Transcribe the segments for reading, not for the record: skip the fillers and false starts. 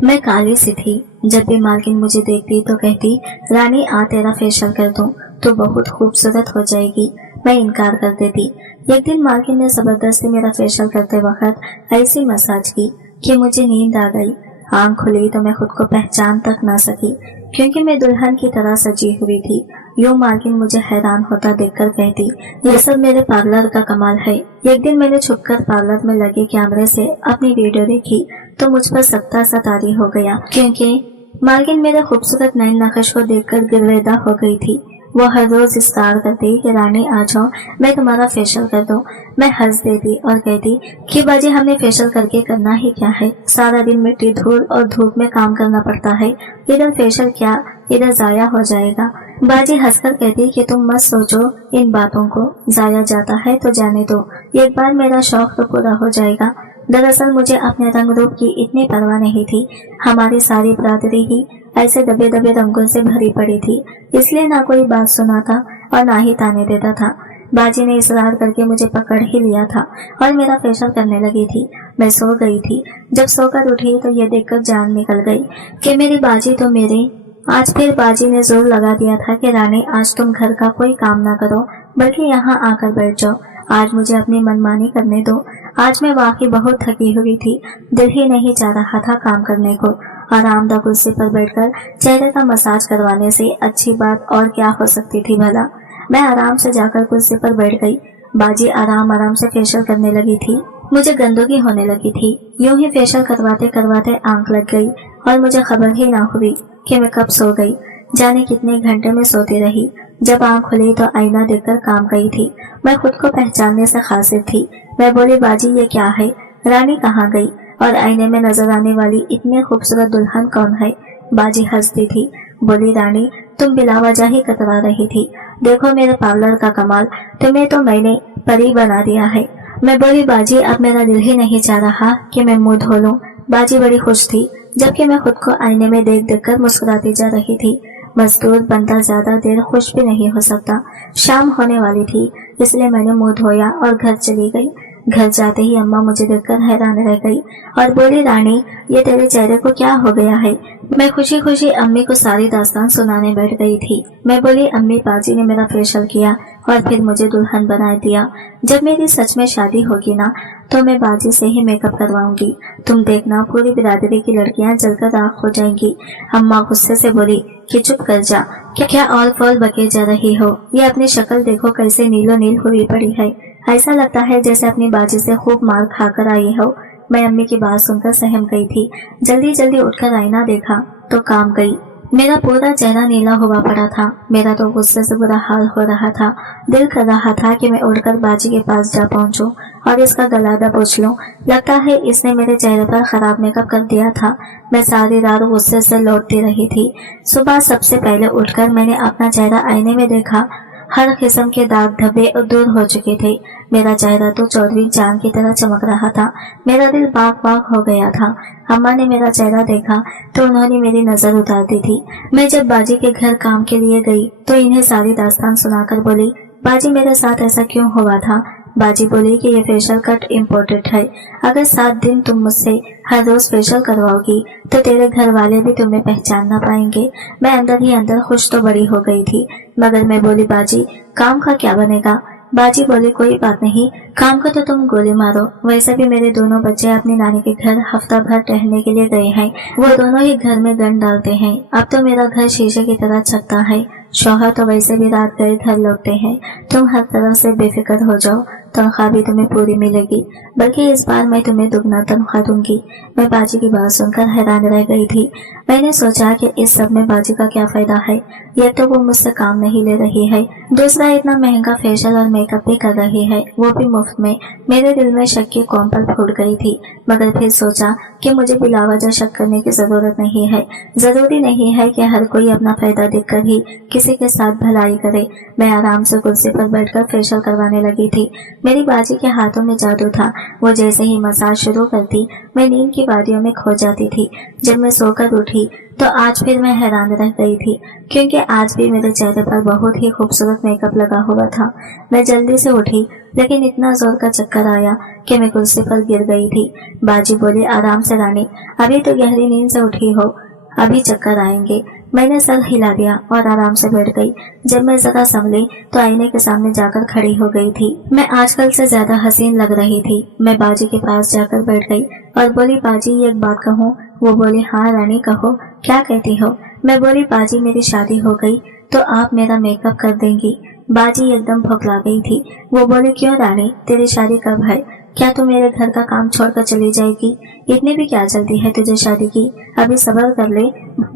मैं काली सी थी। जब भी मालकिन मुझे देखती तो कहती, रानी आ तेरा फेशियल कर दूं तो बहुत खूबसूरत हो जाएगी। मैं इनकार कर देती। एक दिन मालकिन ने जबरदस्ती मेरा फेशियल करते वक्त ऐसी मसाज की कि मुझे नींद आ गई। आंख खुली तो मैं खुद को पहचान तक ना सकी, क्योंकि मैं दुल्हन की तरह सजी हुई थी। यूं मालकिन मुझे हैरान होता देखकर कहती, यह सब मेरे पार्लर का कमाल है। एक दिन मैंने छुपकर पार्लर में लगे कैमरे से अपनी वीडियो देखी तो मुझ पर सत्ता सा तारी हो गया, क्योंकि मालकिन मेरे खूबसूरत नए नक्श को देखकर गिरवेदा हो गई थी। वो हर रोज इस्तार करती कि रानी आ जाओ, मैं तुम्हारा फेशियल कर दूं। मैं हंस देती और कहती कि बाजी हमने फेशियल करके करना ही क्या है, सारा दिन मिट्टी धूल और धूप में काम करना पड़ता है, इधर फेशियल क्या, इधर जाया हो जाएगा। बाजी हंसकर कहती कि तुम मत सोचो इन बातों को, जाया जाता है तो जाने दो, एक बार मेरा शौक तो पूरा हो जाएगा। दरअसल मुझे अपने रंग रूप की इतनी परवाह नहीं थी। हमारी सारी बरादरी ही ऐसे दबे दबे रंगों से भरी पड़ी थी, इसलिए ना कोई बात सुनाता और ना ही ताने देता था। बाजी ने इसरार करके मुझे पकड़ ही लिया था और मेरा फेशियल करने लगी थी। मैं सो गई थी। जब सोकर उठी तो ये देखकर जान निकल गई कि मेरी बाजी तो मेरे। आज फिर बाजी ने जोर लगा दिया था कि रानी आज तुम घर का कोई काम ना करो, बल्कि यहाँ आकर बैठ जाओ। आज मुझे अपनी मनमानी करने दो। आज मैं वाकई बहुत थकी हुई थी, दिल ही नहीं चाह रहा था काम करने को। आरामदाह कुर्सी पर बैठकर चेहरे का मसाज करवाने से अच्छी बात और क्या हो सकती थी भला। मैं आराम से जाकर कुर्सी पर बैठ गई। बाजी आराम आराम से फेशियल करने लगी थी। मुझे गंदगी होने लगी थी। यूं ही फेशियल करवाते करवाते आंख लग गई और मुझे खबर ही ना हुई कि मैं कब सो गई। जाने कितने घंटे में सोती रही। जब आंख खुली तो आईना देखकर काम गई थी। मैं खुद को पहचानने से खासिर थी। मैं बोली, बाजी ये क्या है, रानी कहाँ गई और आईने में नजर आने वाली इतनी खूबसूरत दुल्हन कौन है। बाजी हंसती थी, बोली, रानी तुम बिला वजह ही कतरा रही थी, देखो मेरे पार्लर का कमाल, तुम्हें तो मैंने परी बना दिया है। मैं बोली, बाजी अब मेरा दिल ही नहीं चाह रहा कि मैं मुंह धो लूं। बाजी बड़ी खुश थी, जबकि मैं खुद को आईने में देख देख कर मुस्कुराती जा रही थी। मजदूर बंदा ज्यादा देर खुश भी नहीं हो सकता। शाम होने वाली थी, इसलिए मैंने मुंह धोया और घर चली गई। घर जाते ही अम्मा मुझे देखकर हैरान रह गई और बोली, रानी ये तेरे चेहरे को क्या हो गया है। मैं खुशी खुशी अम्मी को सारी दास्तान सुनाने बैठ गई थी। मैं बोली, अम्मी बाजी ने मेरा फेशियल किया और फिर मुझे दुल्हन बना दिया। जब मेरी सच में शादी होगी ना तो मैं बाजी से ही मेकअप करवाऊंगी। तुम देखना पूरी बिरादरी की लड़कियां जलकर राख हो जाएंगी। अम्मा गुस्से से बोली कि चुप कर जा, क्या ऑल फॉल बके जा रही हो, ये अपनी शक्ल देखो कैसे नीलो नील हुई पड़ी है, ऐसा लगता है जैसे अपनी बाजी से खूब मार खाकर आई हो। मैं अम्मी की बात सुनकर सहम गई थी। जल्दी जल्दी उठकर आईना देखा तो काम गई। मेरा पूरा चेहरा नीला हुआ पड़ा था। मेरा तो गुस्से से बुरा हाल हो रहा था। दिल कर रहा था कि मैं उड़कर बाजी के पास जा पहुंचूं और इसका गला दबोच लूं। लगता है इसने मेरे चेहरे पर खराब मेकअप कर दिया था। मैं सारी रात गुस्से से लौटती रही थी। सुबह सबसे पहले उठकर मैंने अपना चेहरा आईने में देखा। हर किस्म के दाग धब्बे दूर हो चुके थे। मेरा चेहरा तो 14वीं चांद की तरह चमक रहा था। मेरा दिल बाग बाग हो गया था। अम्मा ने मेरा चेहरा देखा तो उन्होंने मेरी नजर उतार दी थी। मैं जब बाजी के घर काम के लिए गई तो इन्हें सारी दास्तान सुनाकर बोली, बाजी मेरे साथ ऐसा क्यों हुआ था। बाजी बोली कि ये फेशियल कट इम्पोर्टेड है। अगर 7 दिन तुम मुझसे हर रोज फेशियल करवाओगी तो तेरे घर वाले भी तुम्हें पहचान ना पाएंगे। मैं अंदर ही अंदर खुश तो बड़ी हो गई थी, मगर मैं बोली, बाजी काम का क्या बनेगा। बाजी बोली, कोई बात नहीं, काम को तो तुम गोली मारो। वैसे भी मेरे दोनों बच्चे अपनी नानी के घर हफ्ता भर ठहरने के लिए गए हैं। वो दोनों ही घर में गन डालते हैं। अब तो मेरा घर शीशे की तरह चकता है। शौहर तो वैसे भी रात गए घर लौटते हैं। तुम हर तरफ से बेफिक्र हो जाओ, तनख्वाह भी तुम्हें पूरी मिलेगी, बल्कि इस बार मैं तुम्हें दुगना तनख्वाह दूंगी। मैं बाजी की बात सुनकर हैरान रह गई थी। मैंने सोचा कि इस सब में बाजी का क्या फायदा है। ये तो वो मुझसे काम नहीं ले रही है, दूसरा इतना महंगा फेशियल और मेकअप भी कर रही है, वो भी मुफ्त में। मेरे दिल में शक की कोंपल फूट गई थी, मगर फिर सोचा कि मुझे बिलावजह शक करने की जरूरत नहीं है। जरूरी नहीं है कि हर कोई अपना फायदा देखकर ही किसी के साथ भलाई करे। मैं आराम से कुर्सी पर बैठकर फेशियल करवाने लगी थी। मेरी बाजी के हाथों में जादू था। वो जैसे ही मसाज शुरू करती मैं नींद की वादियों में खो जाती थी। जब मैं सोकर उठी तो आज फिर मैं हैरान रह गई थी, क्योंकि आज भी मेरे चेहरे पर बहुत ही खूबसूरत मेकअप लगा हुआ था। मैं जल्दी से उठी, लेकिन इतना जोर का चक्कर आया कि मैं कुर्सी पर गिर गई थी। बाजी बोली, आराम से रानी, अभी तो गहरी नींद से उठी हो, अभी चक्कर आएंगे। मैंने सर हिला दिया और आराम से बैठ गई। जब मैं जरा संभली तो आईने के सामने जाकर खड़ी हो गई थी। मैं आजकल से ज्यादा हसीन लग रही थी। मैं बाजी के पास जाकर बैठ गई और बोली, बाजी एक बात कहूँ? वो बोली, हाँ रानी कहो, क्या कहती हो? मैं बोली, बाजी मेरी शादी हो गई तो आप मेरा मेकअप कर देंगी? बाजी एकदम भौंकला गई थी। वो बोली, क्यों रानी, तेरी शादी कब है? क्या तू मेरे घर का काम छोड़कर चली जाएगी? इतनी भी क्या जल्दी है तुझे शादी की? अभी सब्र कर ले,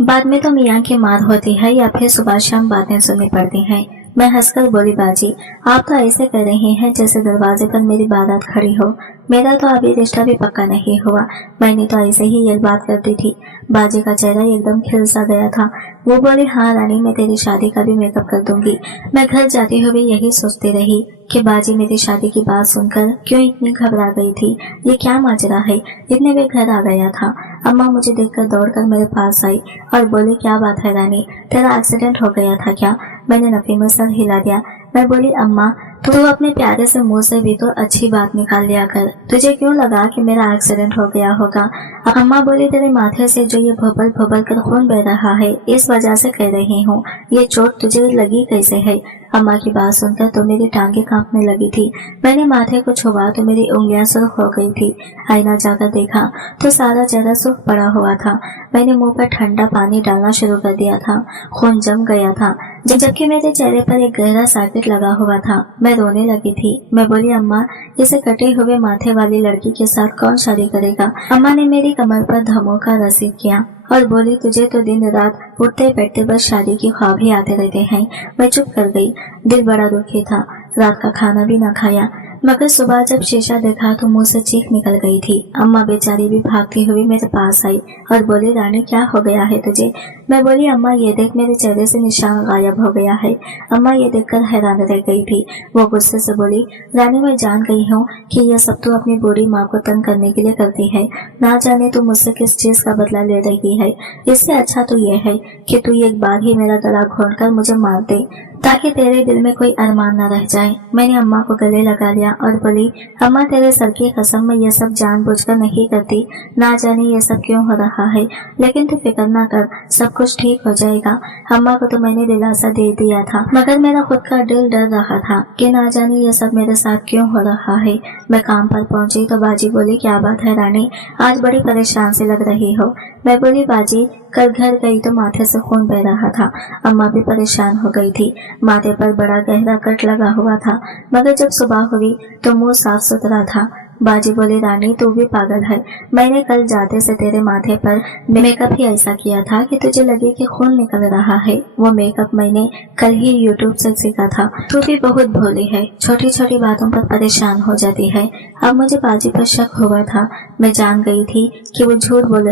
बाद में तो मियाँ की मार होती है या फिर सुबह शाम बातें सुननी पड़ती हैं। मैं हंसकर बोली, बाजी आप तो ऐसे कह रहे हैं जैसे दरवाजे पर मेरी बारात खड़ी हो। मेरा तो अभी रिश्ता भी पक्का नहीं हुआ, मैंने तो ऐसे ही ये बात करती थी। बाजी का चेहरा एकदम खिल सा गया था। वो बोली, हाँ रानी, मैं तेरी शादी का भी मेकअप कर दूंगी। मैं घर जाती हुई यही सोचती रही कि बाजी मेरी शादी की बात सुनकर क्यों इतनी घबरा गई थी। ये क्या माजरा है? इतने में घर आ गया था। अम्मा मुझे देखकर दौड़कर मेरे पास आई और बोली, क्या बात है रानी, तेरा एक्सीडेंट हो गया था क्या? मैंने नफी में सर हिला दिया। मैं बोली, अम्मा तू अपने प्यारे से मुंह से भी तो अच्छी बात निकाल लिया कर। तुझे क्यों लगा कि मेरा एक्सीडेंट हो गया होगा? अम्मा बोली, तेरे माथे से जो ये भबल भबल कर खून बह रहा है, इस वजह से कह रही हूँ। ये चोट तुझे लगी कैसे है? अम्मा की बात सुनकर तो मेरी टांगे कांपने लगी थी। मैंने माथे को छुआ तो मेरी उंगलियां सुर्ख हो गई थी। आईना जाकर देखा तो सारा चेहरा सूख पड़ा हुआ था। मैंने मुंह पर ठंडा पानी डालना शुरू कर दिया था। खून जम गया था, जबकि मेरे चेहरे पर एक गहरा सैकेट लगा हुआ था। मैं रोने लगी थी। मैं बोली, अम्मा इसे कटे हुए माथे वाली लड़की के साथ कौन शादी करेगा? अम्मा ने मेरी कमर पर धमोका रसीद किया और बोली, तुझे तो दिन रात उठते बैठते बस शादी की ख्वाब ही आते रहते हैं। मैं चुप कर गई। दिल बड़ा दुखी था। रात का खाना भी न खाया, मगर सुबह जब शीशा देखा तो मुंह से चीख निकल गई थी। अम्मा बेचारी भी भागती हुई मेरे पास आई और बोली, रानी क्या हो गया है तुझे? मैं बोली, अम्मा ये देख, मेरे चेहरे से निशान गायब हो गया है। अम्मा ये देखकर हैरान रह गई थी। वो गुस्से से बोली, रानी मैं जान गई हूँ कि यह सब तू अपनी बूढ़ी माँ को तंग करने के लिए करती है। ना जाने तू मुझसे किस चीज का बदला ले रही है। इससे अच्छा तो यह है कि तू एक बार ही मेरा गला घोंटकर मुझे मार दे, ताकि तेरे दिल में कोई अरमान न रह जाए। मैंने अम्मा को गले लगा लिया और बोली, अम्मा तेरे सर की कसम मैं ये सब जानबूझकर नहीं करती। ना जाने ये सब क्यों हो रहा है, लेकिन तू फिक्र ना कर, सब कुछ ठीक हो जाएगा। अम्मा को तो मैंने दिलासा दे दिया था, मगर मेरा खुद का दिल डर रहा था कि ना जाने ये सब मेरे साथ क्यों हो रहा है। मैं काम पर पहुंची तो बाजी बोली, क्या बात है रानी, आज बड़ी परेशान सी लग रही हो? मैं बोली, बाजी कल घर गई तो माथे से खून बह रहा था। अम्मा भी परेशान हो गई थी। माथे पर बड़ा गहरा कट लगा हुआ था, मगर जब सुबह हुई तो मुंह साफ सुथरा था। बाजी बोली, रानी तू भी पागल है। मैंने कल जाते से तेरे माथे पर मेकअप ही ऐसा किया था कि तुझे लगे कि खून निकल रहा है। वो मेकअप मैंने कल ही यूट्यूब से सीखा था। तू भी बहुत भोली है, छोटी छोटी बातों पर परेशान हो जाती है। अब मुझे बाजी पर शक हुआ था। मैं जान गई थी कि वो झूठ बोल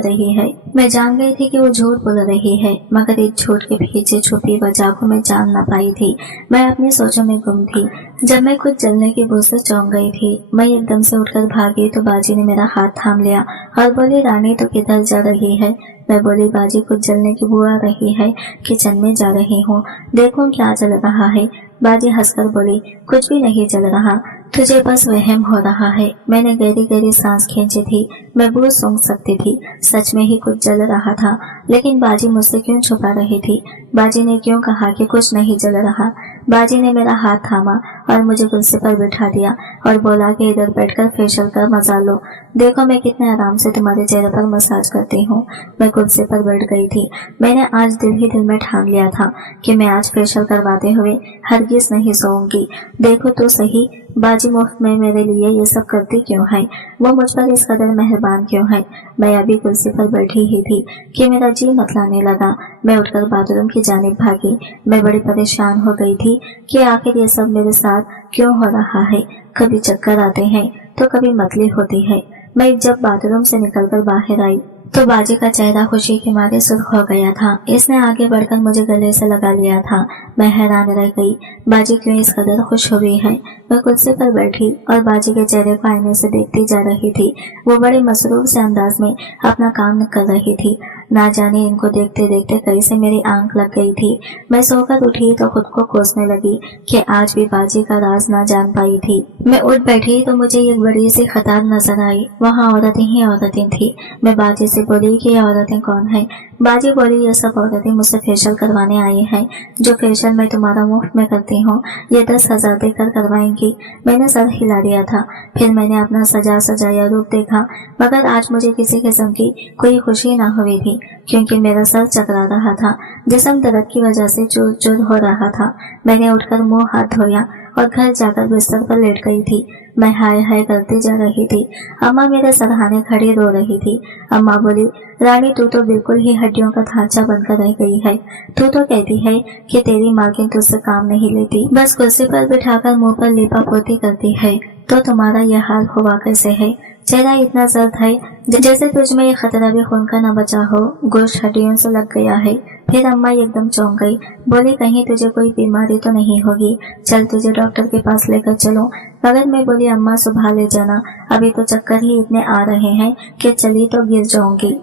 रही है, मगर इस झूठ के पीछे छुपी वजह को मैं जान न पाई थी। मैं अपनी सोचों में गुम थी। जब मैं कुछ जलने की बू से चौंक गई थी, मैं एकदम से उठकर भागी तो बाजी ने मेरा हाथ थाम लिया और बोली, रानी तो किधर जा रही है? मैं बोली, बाजी कुछ जलने की बू आ रही है, किचन में जा रही हूँ, देखूं क्या जल रहा है। बाजी हंसकर बोली, कुछ भी नहीं जल रहा, तुझे बस वहम हो रहा है। मैंने गहरी गहरी सांस खींची थी। मैं बू सूंघ सकती थी, सच में ही कुछ जल रहा था। लेकिन बाजी मुझसे क्यों छुपा रही थी? बाजी ने क्यों कहा कि कुछ नहीं जल रहा? बाजी ने मेरा हाथ थामा और मुझे कुर्सी पर बिठा दिया और बोला कि इधर बैठकर फेशियल का मजा लो, देखो मैं कितने आराम से तुम्हारे चेहरे पर मसाज करती हूँ। मैं कुर्सी पर बैठ गई थी। मैंने आज दिल ही दिल में ठान लिया था कि मैं आज फेशियल करवाते हुए हरगिज नहीं सोऊंगी। देखो तो सही, बाजी मुफ्त में मेरे लिए ये सब करती क्यों है? वो मुझ पर इस कदर मेहरबान क्यों है? मैं अभी कुर्सी पर बैठी ही थी कि मेरा जी मतलाने लगा। मैं उठकर बाथरूम की जानिब भागी। मैं बड़ी परेशान हो गई थी कि आखिर ये सब मेरे साथ क्यों हो रहा है। कभी चक्कर आते हैं तो कभी मतली होती है। मैं जब बाथरूम से निकलकर बाहर आई तो बाजी का चेहरा खुशी के मारे सुर्ख हो गया था। इसने आगे बढ़कर मुझे गले से लगा लिया था। मैं हैरान रह गई, बाजी क्यों इस कदर खुश हुई है। मैं कुर्सी पर बैठी और बाजी के चेहरे को आईने से देखती जा रही थी। वो बड़े मसरूफ से अंदाज में अपना काम कर रही थी। ना जाने इनको देखते देखते कैसे मेरी आंख लग गई थी। मैं सोकर उठी तो खुद को कोसने लगी कि आज भी बाजी का राज ना जान पाई थी। मैं उठ बैठी तो मुझे एक बड़ी सी कतार नजर आई। वहाँ औरतें ही औरतें थी। मैं बाजी से बोली कि ये औरतें कौन है। बाजी बोली, ये सब औरतें मुझसे फेशियल करवाने आई हैं। जो फेशियल मैं तुम्हारा मुफ्त में करती हूँ ये 10,000 देकर करवाएंगी। मैंने सर हिला दिया था। फिर मैंने अपना सजा सजाया रूप देखा, मगर आज मुझे किसी किस्म की कोई खुशी ना हुई थी, क्योंकि मेरा सर चकरा रहा था। जिस्म दर्द की वजह से चूर चूर हो रहा था। मैंने उठकर मुंह हाथ धोया और घर जाकर बिस्तर पर लेट गई थी। मैं हाय हाय करती जा रही थी। अम्मा मेरे सरहाने खड़ी रो रही थी। अम्मा बोली, रानी तू तो बिल्कुल ही हड्डियों का ढांचा बनकर रह गई है। तू तो कहती है कि तेरी मालकिन तुझसे काम नहीं लेती, बस कुर्सी पर बिठाकर मुंह पर लिपा पोती करती है। तो तुम्हारा यह हाल हुआ कैसे है? चेहरा इतना जर्द है जैसे तुझ में ये खतरा भी खून का न बचा हो। गोश्त हड्डियों से लग गया है। फिर अम्मा एकदम चौंक गई। बोली, कहीं तुझे कोई बीमारी तो नहीं होगी, चल तुझे डॉक्टर के पास लेकर चलो। मगर मैं बोली, अम्मा सुबह ले जाना, अभी तो चक्कर ही इतने आ रहे हैं कि चली तो गिर जाऊंगी।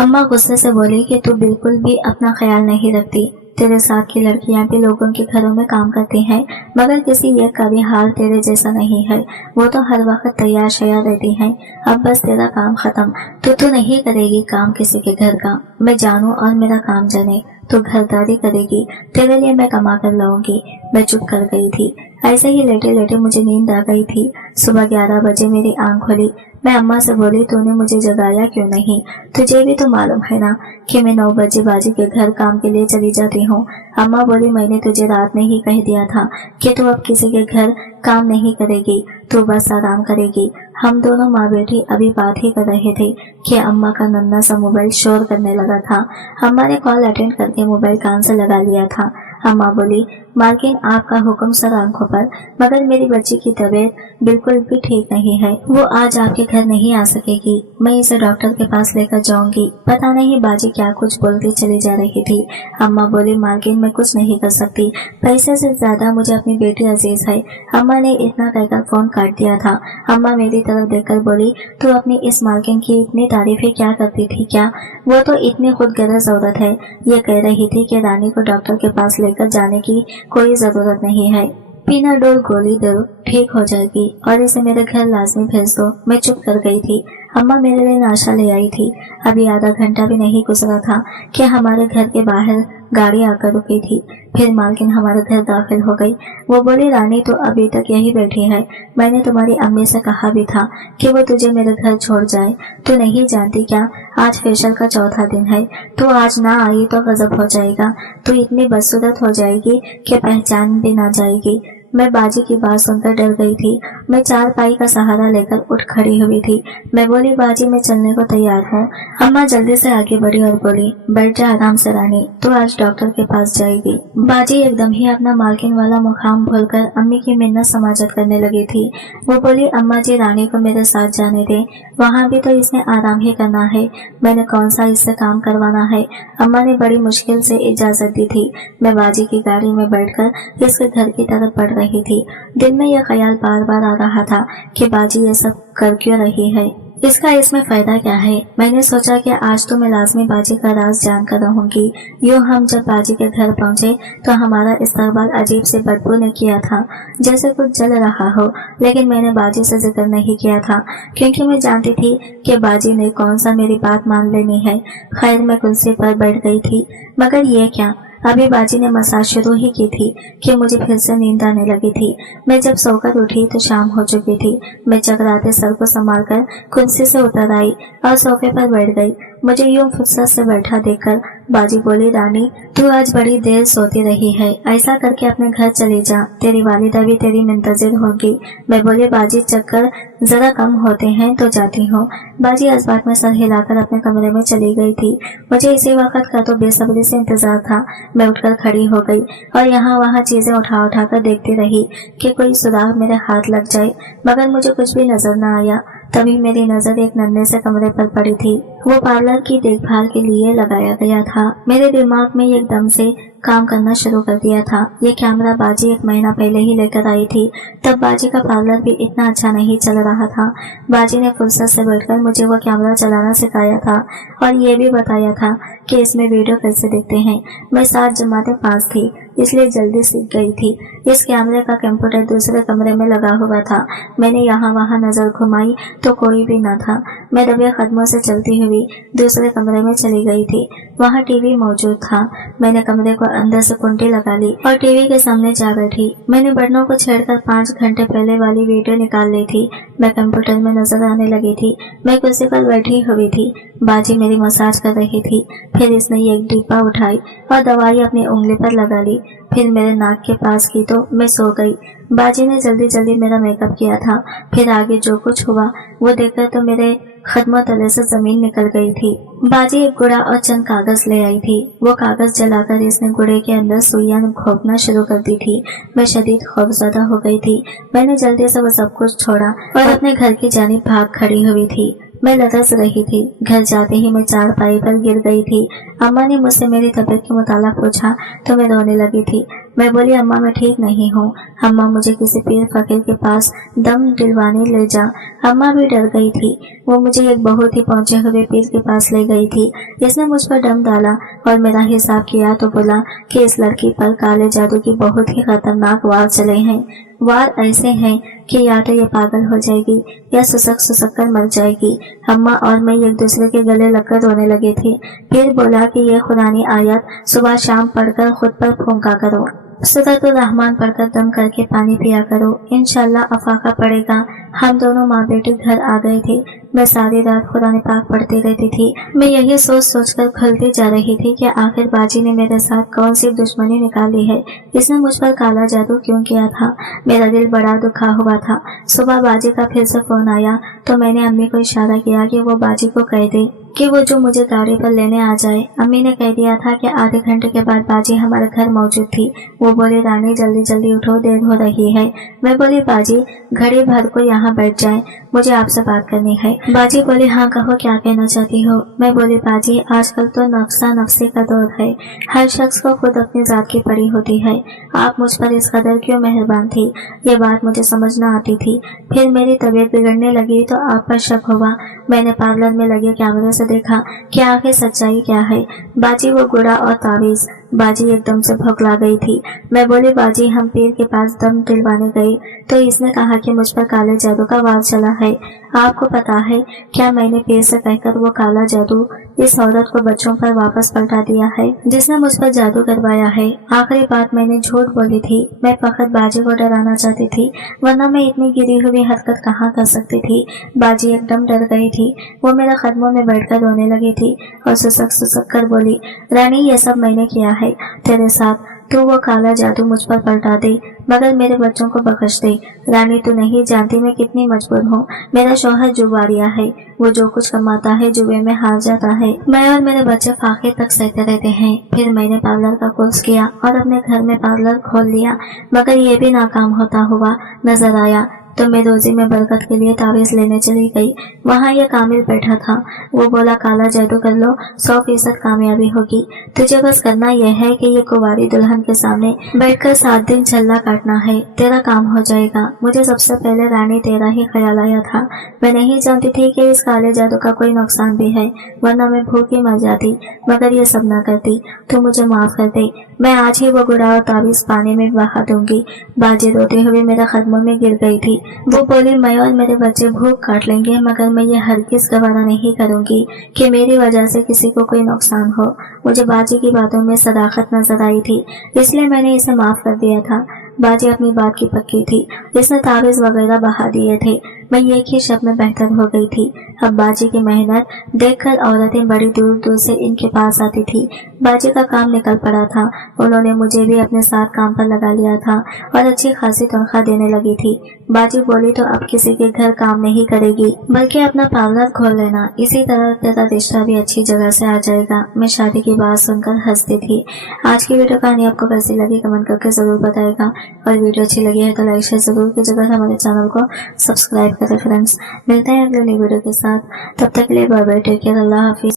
अम्मा गुस्से से बोली कि तू बिल्कुल भी अपना ख्याल नहीं रखती। तेरे साथ की लड़कियां भी लोगों के घरों में काम करती हैं, मगर किसी एक का भी हाल तेरे जैसा नहीं है। वो तो हर वक्त तैयार शैयार रहती हैं। अब बस तेरा काम खत्म, तू नहीं करेगी काम किसी के घर का। मैं जानूं और मेरा काम जाने, तू घरदारी करेगी, तेरे लिए मैं कमा कर लाऊंगी। मैं चुप कर गई थी। ऐसे ही लेटे लेटे मुझे नींद आ गई थी। सुबह 11 बजे मेरी आंख खुली। मैं अम्मा से बोली, तूने मुझे जगाया क्यों नहीं? तुझे भी तो मालूम है ना कि मैं 9 बजे बाजी के घर काम के लिए चली जाती हूँ। अम्मा बोली, मैंने तुझे रात में ही कह दिया था कि तू अब किसी के घर काम नहीं करेगी, तू बस आराम करेगी। हम दोनों माँ बेटी अभी बात ही कर रहे थे कि अम्मा का नन्हा सा मोबाइल शोर करने लगा था। अम्मा ने कॉल अटेंड करके मोबाइल कान से लगा लिया था। अम्मा बोली, मालकिन आपका हुक्म सर आंखों पर, मगर मेरी बच्ची की तबीयत बिल्कुल भी ठीक नहीं है। वो आज आपके घर नहीं आ सकेगी। मैं इसे डॉक्टर के पास लेकर जाऊंगी। पता नहीं बाजी क्या कुछ बोलती चली जा रही थी। अम्मा बोली, मालकिन मैं कुछ नहीं कर सकती, पैसे से ज्यादा मुझे अपनी बेटी अजीज है। अम्मा ने इतना कहकर फोन काट दिया था। अम्मा मेरी तरफ देखकर बोली, तू अपनी इस मालकिन की इतनी तारीफें क्या करती थी क्या? वो तो इतनी खुद गरज औरत है। ये कह रही थी कि रानी को डॉक्टर के पास लेकर जाने की कोई जरूरत नहीं है। पिनाडोल गोली दो, ठीक हो जाएगी, और इसे मेरे घर लाजमी भेज दो। मैं चुप कर गई थी। अम्मा मेरे लिए नाश्ता ले आई थी। अभी आधा घंटा भी नहीं गुजरा था कि हमारे घर के बाहर गाड़ी आकर रुकी थी। फिर मालकिन हमारे घर दाखिल हो गई। वो बोली, रानी तो अभी तक यही बैठी है। मैंने तुम्हारी अम्मी से कहा भी था कि वो तुझे मेरे घर छोड़ जाए। तू नहीं जानती क्या, आज फेशियल का चौथा दिन है। तू आज ना आई तो गजब हो जाएगा। तू इतनी बदसूरत हो जाएगी कि पहचान भी ना जाएगी। मैं बाजी की बात सुनकर डर गई थी। मैं चारपाई का सहारा लेकर उठ खड़ी हुई थी। मैं बोली, बाजी मैं चलने को तैयार हूँ। अम्मा जल्दी से आगे बढ़ी और बोली, बैठ जा आराम से रानी, तू आज डॉक्टर के पास जाएगी। बाजी एकदम ही अपना मालकिन वाला मुकाम भूलकर अम्मी की मिन्नत समाजत करने लगी थी। वो बोली, अम्मा जी रानी को मेरे साथ जाने दे, वहाँ भी तो इसने आराम ही करना है। मैंने कौन सा इससे काम करवाना है? अम्मा ने बड़ी मुश्किल से इजाजत दी थी। मैं बाजी की गाड़ी में बैठकर इसके घर की तरफ बढ़ रही थी। दिल में यह ख्याल बार बार आ रहा था कि बाजी ये सब कर क्यों रही है, इसका इसमें फायदा क्या है। मैंने सोचा कि आज तो मैं लाजमी बाजी का राज जान कर रहूंगी। यूं हम जब बाजी के घर पहुंचे तो हमारा इस्तकबाल अजीब से बदबू ने किया था, जैसे कुछ जल रहा हो। लेकिन मैंने बाजी से जिक्र नहीं किया था, क्योंकि मैं जानती थी कि बाजी ने कौन सा मेरी बात मान लेनी है। खैर मैं कुर्सी पर बैठ गई थी। मगर ये क्या, अभी बाजी ने मसाज शुरू ही की थी कि मुझे फिर से नींद आने लगी थी। मैं जब सोकर उठी तो शाम हो चुकी थी। मैं चकराते सर को संभालकर कुर्सी से उतर आई और सोफे पर बैठ गई। मुझे यूं फुर्सत से बैठा देखकर बाजी बोली, रानी तू आज बड़ी देर सोती रही है, ऐसा करके अपने घर चली जा, तेरी वालिदा भी तेरी मुंतजिर होगी। मैं बोली, बाजी चक्कर जरा कम होते हैं तो जाती हूँ। बाजी इस बात में सर हिलाकर अपने कमरे में चली गई थी। मुझे इसी वक्त का तो बेसब्री से इंतजार था। मैं उठकर खड़ी हो गई और यहाँ वहाँ चीजें उठा उठा कर देखती रही कि कोई सुराग मेरे हाथ लग जाए, मगर मुझे कुछ भी नजर न आया। तभी मेरी नजर एक नन्हे से कमरे पर पड़ी थी। वो पार्लर की देखभाल के लिए लगाया गया था। मेरे दिमाग में एकदम से काम करना शुरू कर दिया था। ये कैमरा बाजी 1 महीना पहले ही लेकर आई थी। तब बाजी का पार्लर भी इतना अच्छा नहीं चल रहा था। बाजी ने फुर्सत से बैठकर मुझे वो कैमरा चलाना सिखाया था और ये भी बताया था कि इसमें वीडियो कैसे दिखते हैं। मैं 7 जमाते 5 थी, इसलिए जल्दी सीख गई थी। इस कैमरे का कंप्यूटर दूसरे कमरे में लगा हुआ था। मैंने यहाँ वहाँ नजर घुमाई तो कोई भी न था। मैं दबे कदमों से चलती हुई दूसरे कमरे में चली गई थी। वहाँ टीवी मौजूद था। मैंने कमरे को अंदर से कुंडी लगा ली और टीवी के सामने जा बैठी। मैंने बटनों को छेड़कर 5 घंटे पहले वाली वीडियो निकाल ली थी। मैं कंप्यूटर में नजर आने लगी थी। मैं कुर्सी पर बैठी हुई थी। बाजी मेरी मसाज कर रही थी। फिर इसने एक डिब्बा उठाई और दवाई अपनी उंगली पर लगा ली। फिर मेरे नाक के पास की तो मैं सो गई। बाजी ने जल्दी जल्दी मेरा मेकअप किया था। फिर आगे जो कुछ हुआ वो देखकर तो मेरे कदमों तले से जमीन निकल गई थी। बाजी एक गुड़ा और चंद कागज ले आई थी। वो कागज जलाकर इसने गुड़े के अंदर सुइयां घोंपना शुरू कर दी थी। मैं शदीद खौफजदा हो गई थी। मैंने जल्दी से वो सब कुछ छोड़ा और अपने घर की जानिब भाग खड़ी हुई थी। मैं लरस रही थी। घर जाते ही मैं चारपाई पर गिर गई थी। अम्मा ने मुझसे मेरी तबीयत के मुतालिक पूछा तो मैं रोने लगी थी। मैं बोली, अम्मा मैं ठीक नहीं हूँ। अम्मा मुझे किसी पीर फकीर के पास दम दिलवाने ले जा। अम्मा भी डर गई थी। वो मुझे एक बहुत ही पहुंचे हुए पीर के पास ले गई थी। इसने मुझ पर दम डाला और मेरा हिसाब किया तो बोला कि इस लड़की पर काले जादू की बहुत ही खतरनाक वार चले हैं। वार ऐसे हैं कि या तो ये पागल हो जाएगी या सुसक कर मर जाएगी। अम्मा और मैं एक दूसरे के गले लगकर रोने लगे थे। फिर बोला कि ये कुरानी आयत सुबह शाम पढ़कर खुद पर फूंका करो। सूरतुल रहमान पढ़कर दम करके पानी पिया करो, इंशाल्लाह अफाका पड़ेगा। हम दोनों माँ बेटे घर आ गए थे। मैं सारी रात कुरान पाक पढ़ती रहती थी। मैं यही सोच कर खुलती जा रही थी कि आखिर बाजी ने मेरे साथ कौन सी दुश्मनी निकाली है। इसने मुझ पर काला जादू क्यों किया था। मेरा दिल बड़ा दुखा हुआ था। सुबह बाजी का फिर से फोन आया तो मैंने अम्मी को इशारा किया कि वो बाजी को कह दे कि वो जो मुझे गाड़ी पर लेने आ जाए। अम्मी ने कह दिया था कि आधे घंटे के बाद बाजी हमारे घर मौजूद थी। वो बोली, रानी जल्दी जल्दी उठो, देर हो रही है। मैं बोली, बाजी घड़ी भर को यहाँ बैठ जाए, मुझे आपसे बात करनी है। बाजी बोली, हाँ कहो, क्या कहना चाहती हो। मैं बोली, बाजी आजकल तो नफ्सा नफ्सी का दौर है। हर शख्स को खुद अपनी जात की पड़ी होती है। आप मुझ पर इस कदर क्यों मेहरबान थी, ये बात मुझे समझ न आती थी। फिर मेरी तबीयत बिगड़ने लगी तो आप पर शक हुआ। मैंने पार्लर में लगे कैमरे से देखा कि आखिर सच्चाई क्या है। बाजी वो गुड़ा और तावीज। बाजी एकदम से भौंकला गई थी। मैं बोली, बाजी हम पीर के पास दम दिलवाने गए तो इसने कहा कि मुझ पर काले जादू का वार चला है। आपको पता है क्या मैंने पीर से कहकर वो काला जादू इस औरत को बच्चों पर वापस पलटा दिया है जिसने मुझ पर जादू करवाया है। आखिरी बात मैंने झूठ बोली थी। मैं फकत बाजी को डराना चाहती थी, वरना मैं इतनी गिरी हुई हरकत कहाँ कर सकती थी। बाजी एकदम डर गई थी। वो मेरे कदमों में बैठकर रोने लगी थी और सुसक कर बोली, रानी ये सब मैंने किया है तेरे साथ। तू वो काला जादू मुझ पर पलटा दे मगर मेरे बच्चों को बख्श दे। रानी तू नहीं जानती मैं कितनी मजबूर हूँ। मेरा शौहर जुआरिया है। वो जो कुछ कमाता है जुए में हार जाता है। मैं और मेरे बच्चे फाके तक सहते रहते हैं। फिर मैंने पार्लर का कोर्स किया और अपने घर में पार्लर खोल लिया, मगर ये भी नाकाम होता हुआ नजर आया तो मैं रोजी में बरकत के लिए तावीज लेने चली गई। वहाँ यह कामिल बैठा था। वो बोला, काला जादू कर लो, 100% कामयाबी होगी। तुझे बस करना यह है कि ये कुंवारी दुल्हन के सामने बैठकर 7 दिन छल्ला काटना है, तेरा काम हो जाएगा। मुझे सबसे पहले रानी तेरा ही ख्याल आया था। मैं नहीं जानती थी कि इस काले जादू का कोई नुकसान भी है, वरना मैं भूखी मर जाती, मगर ये सब न करती। तो मुझे माफ कर दे, मैं आज ही वो गुड़ा और तावीज पानी में बहा दूंगी। बाजी रोते हुए मेरे कदमों में गिर गई थी। वो बोली, मैं और मेरे बच्चे भूख काट लेंगे, मगर मैं ये हरगिज़ गवारा नहीं करूंगी कि मेरी वजह से किसी को कोई नुकसान हो। मुझे बाजी की बातों में सदाकत नजर आई थी, इसलिए मैंने इसे माफ कर दिया था। बाजी अपनी बात की पक्की थी। इसने तावीज वगैरह बहा दिए थे। मैं एक ही शब्द में बेहतर हो गई थी। अब बाजी की मेहनत देखकर औरतें बड़ी दूर दूर से इनके पास आती थी। बाजी का काम निकल पड़ा था। उन्होंने मुझे भी अपने साथ काम पर लगा लिया था और अच्छी खासी तनख्वाह देने लगी थी। बाजी बोली, तो अब किसी के घर काम नहीं करेगी बल्कि अपना पार्लर खोल लेना, इसी तरह तेरा रिश्ता भी अच्छी जगह से आ जाएगा। मैं शादी की बात सुनकर हंसती थी। आज की वीडियो कहानी आपको कैसी लगी कमेंट करके जरूर बताएगा और वीडियो अच्छी लगी है तो लाइक शेयर जरूर कीजिएगा। हमारे चैनल को सब्सक्राइब کرے فرینڈس. ملتے ہیں اگلے نئی ویڈیو کے ساتھ. تب تک کے لیے بائے بائے, ٹیک کیئر, اللہ حافظ.